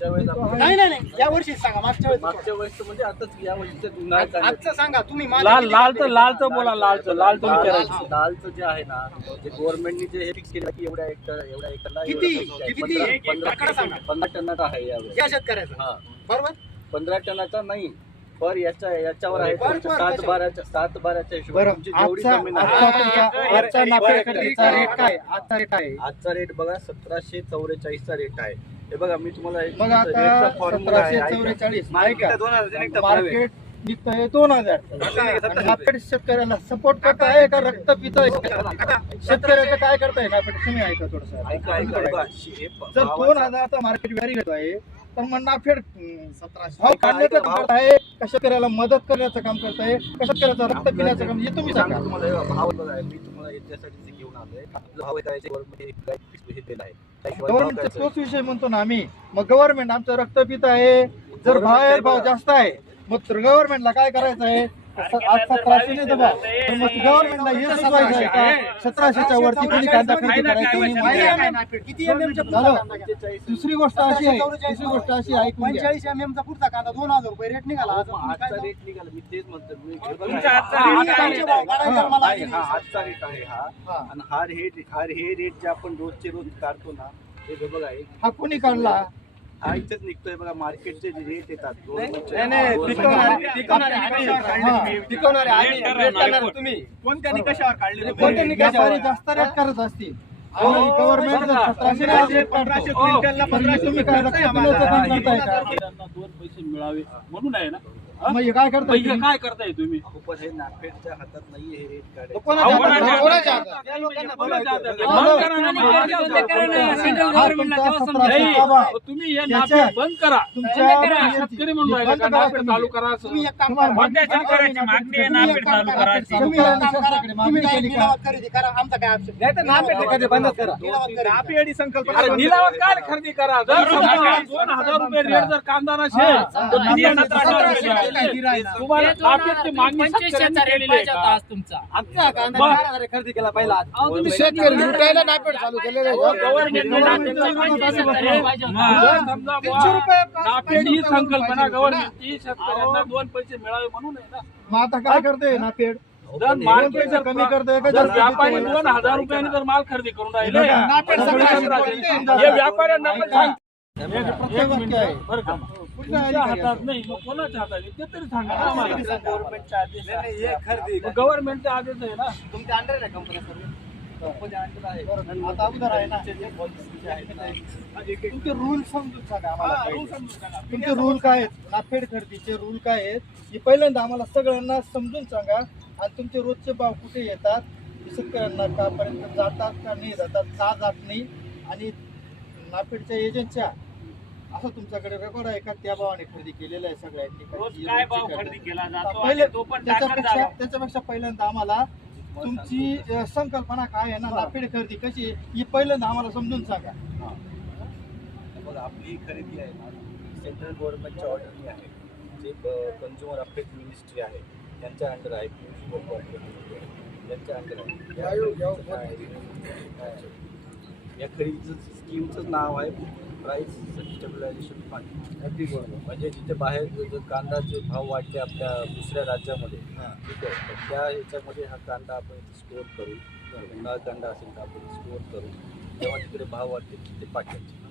नाही नाही नाही. या वर्षी सांगा मागच्या वेळेस मागच्या वेळेस म्हणजे आताच या वर्षीच्या उन्हाळ्यात आजचं सांगा तुम्ही माझ्या लाल किती लालचं लालचं बोला लालचं लालचं विचारायचं लाल- लालचं जे आहे ना जे गव्हर्नमेंटने जे हे फिक्स केलं की एवढ्या एकर एवढ्या एकरला किती? किती? पंधरा- एक- एक पंधरा- आकडा सांगा. पंधरा टनाचा आहे यावेळेस या शेतकऱ्याचा. हा. बरोबर? पंधरा टनाचा नाही पर याच्या याच्यावर आहे. बरं, तुमच्या बरं, सात बाराच्या सात बाराच्या हिशोबाने तुमची जेवढी आजचा जमीन आहे. आजचा तुमचा आजचा नाफेड खरेदीचा रेट काय? आजचा रेट आहे. आजचा रेट बघा सतराशे चौवेचाळीसचा रेट आहे. हे बघा मी तुम्हाला एक मग आता सतराशे. चौवेचाळीस दोन हजार निघतंय दोन हजार. नाफेड शेतकऱ्याला सपोर्ट करत आहे का? रक्त पित शेतकऱ्याचं काय करताय? नाफेड तुम्ही ऐका थोडस. जर दोन हजाराचा मार्केट व्हॅरी घेतो आहे. तर मग नाफेड सतराशे. काढण्याचं काम करत आहे का? शेतकऱ्याला मदत करण्याचं काम करत आहे का शेतकऱ्याचं रक्त पिण्याचं काम? हे तुम्ही सांगा. तुम्हाला मी तुम्हाला याच्यासाठी घेऊन आलोय. भाव आहे गव्हर्नमेंटचा करायचा. तोच विषय म्हणतो ना आम्ही. मग गव्हर्नमेंट आमचं रक्त पित आहे. जर बाहेर भाव जास्त आहे मग गव्हर्नमेंटला काय करायचं आहे? आज सतराशे गव्हर्नमेंटला हे सुचवायचं आहे का? सतराशेच्या वरती कोणी कांदा खरेदी करायचा आहे? किती? दुसरी गोष्ट अशी आहे दुसरी गोष्ट अशी आहे. पंचेचाळीस एमएम चा पुढचा कांदा दोन हजार रुपये रेट निघाला. आजचा? रेट निघाला मी तेच म्हणतो हे आजचा रेट आहे. हा. आणि हा. रेट हा हे रेट जे आपण रोजचे रोज काढतो ना हे जे बघा हे हा कोणी काढला? हा इथेच निघतोय बघा मार्केटचे जे रेट येतात कोणत्या निकषावर काढले कोणत्या निकषावर? जास्त रेट करत असतील. त्यांना दोन पैसे मिळावे म्हणून आहे ना? मग हे काय करताय पैसे काय करताय तुम्ही? पण हे नाफेडच्या हातात नाहीये हे रेट काढायचं. तुम्ही. हे नाफेड बंद करा. शेतकरी म्हणून राहिला का? नाफेड. चालू करा? शेतकऱ्याची मागणी आहे, नाफेड चालू. करायची. काय? निलावात खरेदी करा. काय खरेदी जर दोन हजार रुपये रेट जर कांदा नसेल. तुम्हाला नाफेडची मागणी शेतकऱ्यांनी केलेली आहे खरेदी केला पहिला. तुम्ही शेतकरी लुटायला नापेड चालू केलेलं हो, ही संकल्पना गव्हर्नमेंटची शेतकऱ्यांना दोन पैसे मिळावे म्हणून आहे ना. मग आता काय करते नापेड? मार्केट पैसे कमी करतोय का जर जास्त व्यापारी? दोन हजार रुपयाने जर माल खरेदी करून राहिले. हे व्यापाऱ्यांना पण सांग. प्रत्येक आहे. बरं का? तुमच्या हातात नाही मग कोणाच्या हातात आहे ते तरी सांगा ना आम्हाला. मग गव्हर्नमेंटचा आदेश आहे ना. तुमच्या अंडर आहे कंपन्या सर्व? कंपन्या आहे. आता अगोदर आहे ना. तुमचे रूल समजून सांगा आम्हाला पहिले. तुमचे रूल काय आहेत? नाफेड खरेदीचे रूल काय आहेत? हे पहिल्यांदा आम्हाला सगळ्यांना समजून सांगा. आणि तुमचे रोजचे भाव कुठे येतात? हे शेतकऱ्यांना कापर्यंत जातात का नाही जातात? का जात नाही? आणि नाफेडच्या एजंटच्या असं तुमच्याकडे रेकॉर्ड आहे का? त्या भावाने खरेदी केलेलं आहे रोज काय भाव खरेदी? खरेदी केला जातो पहिले आणि तो पण टाकत त्याच्यापेक्षा जावा. त्याच्यापेक्षा पहिल्यांदा आम्हाला तुमची अ, संकल्पना काय आहे ना? नाफेड खरेदी कशी आहे? ही पहिल्यांदा आम्हाला समजून सांगा. बघा आपली ही खरेदी आहे ना सेंट्रल गव्हर्नमेंटच्या ऑर्डरनी आहे. जे कन्झ्युमर अफेअर्स मिनिस्ट्री आहे त्यांच्या अंडर आहे त्यांच्या अंडर आहे? या खरेदीचं स्कीमचं नाव आहे प्राईस स्टेबिलायझेशन अगदी बरोबर. म्हणजे जिथे बाहेर जो- जो कांदाचे भाव वाढले आपल्या दुसऱ्या राज्यामध्ये ठीक आहे. तर त्या ह्याच्यामध्ये हा कांदा आपण स्टोअर करू. उन्हाळा कांदा असेल तर आपण स्टोअर करू. जेव्हा तिकडे भाव वाढतील तिथे पाठवायचे.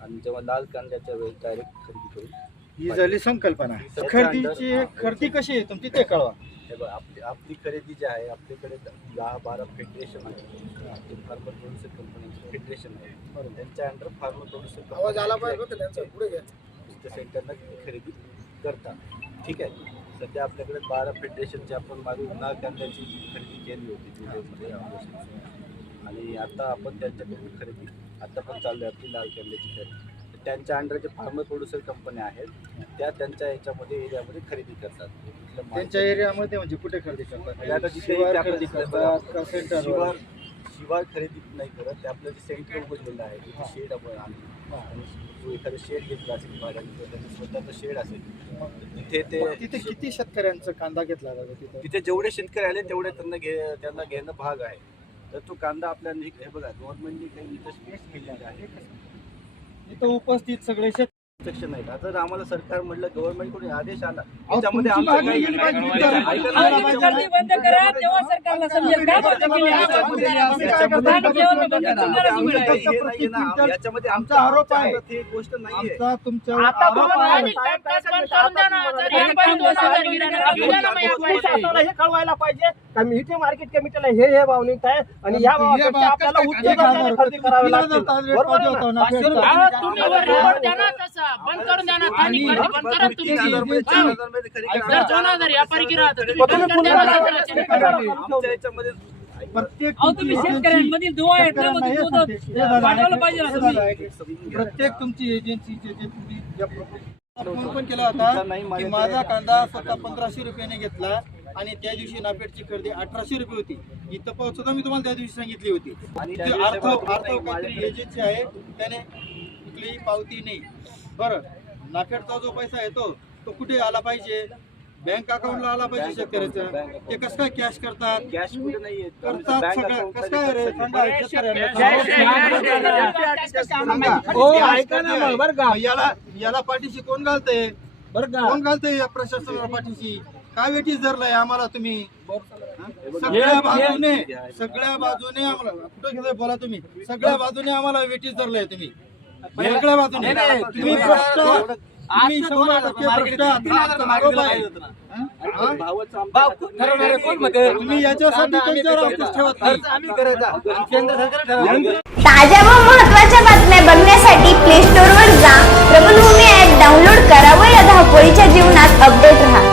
आणि जेव्हा लाल कांद्याच्या वेळेस डायरेक्ट खरेदी करू. ही झाली संकल्पना. खरेदीची खरेदी कशी आहे तुमची ते कळवा. हे बघ आपली आपली खरेदी जी आहे आपल्याकडे दहा बारा फेडरेशन आहे फार्मर प्रोड्युसर कंपनीचे फेडरेशन आहे. त्यांच्या अंडर फार्मर प्रोड्युसर आवाज आला पाहिजे त्यांचा पुढे घ्या. सेंटरला खरेदी करतात. ठीक आहे? सध्या आपल्याकडे बारा फेडरेशनची आपण मागे उन्हाळा कांद्याची खरेदी केली होती जुलैमध्ये ऑगस्ट आणि आता आपण त्यांच्याकडून खरेदी आता पण चालू आहे आपली लाल कांद्याची खरेदी. त्यांच्या अंडर जे फार्मर प्रोड्युसर कंपन्या आहेत त्या त्यांच्या याच्यामध्ये एरियामध्ये खरेदी करतात. त्यांच्या एरियामध्ये म्हणजे कुठे खरेदी म्हणजे करतात जिथे शिवार त्या खरेदी करतात शिवार शिवाय खरेदी नाही करत ते आपलं जे सेंटर उघडलेलं आहे तिथे शेड आपण आणतो. आणि जो एखादं शेड घेतला असेल त्याचं स्वतःचं शेड असेल तर तिथे ते तिथे किती शेतकऱ्यांचा कांदा घेतला जातो तिथे? तिथे जेवढे शेतकरी आले तेवढे त्यांना घे त्यांना घेणं भाग आहे. तर तो कांदा आपल्या नि- हे बघा गव्हर्नमेंटने काही इथं स्पेस केलेली आहे. इथं उपस्थित सगळे शेत सेक्शन आहेत आता जर आम्हाला सरकार म्हटलं गव्हर्नमेंटकडून आदेश आला त्याच्यामध्ये आमचं काही गर्दी बंद करा तेव्हा सरकारला समजेल का बंद केली? याच्यामध्ये- आमचं तुम्ही काही हे नाहीये ना. याच्यामध्ये आमचा आरोप आहे. ही गोष्ट नाहीये आता नाही. शासनाला हे कळवायला पाहिजे का इथे मार्केट कमिटीला हे हे भाव निघत आहे आणि ह्या भावापेक्षा आपल्याला उच्च खरेदी करावी लागते बरोबर तुम्ही वर. बंद करून द्या ना. स्थानिक बंद करा तुम्ही. हा. जर. दोन हजार व्यापारी तुम्ही द्या ना. प्रत्येक अहो, तुम्ही तुमची शेतकऱ्यांमधील दुवा आहेत ना, मग शेतकऱ्यांना तो तर सांगते. झालं पाठवायला आहे. पाहिजे ना हे तुम्ही. प्रत्येक तुमची एजन्सीचे जे तुम्ही ज्या फोन पण केला होता की माझा कांदा स्वतः पंधराशे रुपयाने घेतला आणि त्या दिवशी नापेडची खरेदी अठराशे रुपये होती ही तपास सुद्धा मी तुम्हाला त्या दिवशी सांगितली होती आणि ते अर्थ अर्थ काहीतरी एजन्सी आहे त्याने कुठलीही पावती नाही बरं नाफेडचा जो पैसा येतो तो कुठे आला पाहिजे बँक अकाउंटला आला पाहिजे अकाउंट, ते कसं काय कॅश करतात कॅश कुठे नाहीये करतात सगळं कसं काय रे सांगा शेतकऱ्यांना हो याला याला पाठीशी कोण घालतंय बरं का कोण घालतंय या प्रशासनाला पाठीशी काय वेटीस धरलंय आम्हाला तुम्ही हा? सगळ्या बाजूने सगळ्या बाजूने आम्हाला कुठं घेताय बोला तुम्ही सगळ्या बाजूने आम्हाला वेटीस धरलंय तुम्ही वेगळ्या बाजूने. तुम्ही ताज्या व महत्त्वाच्या बातम्या बघण्यासाठी प्ले स्टोर वर जा. प्रबलभूमी ऍप डाउनलोड करा व या धावपळीच्या जीवनात अपडेट राहा.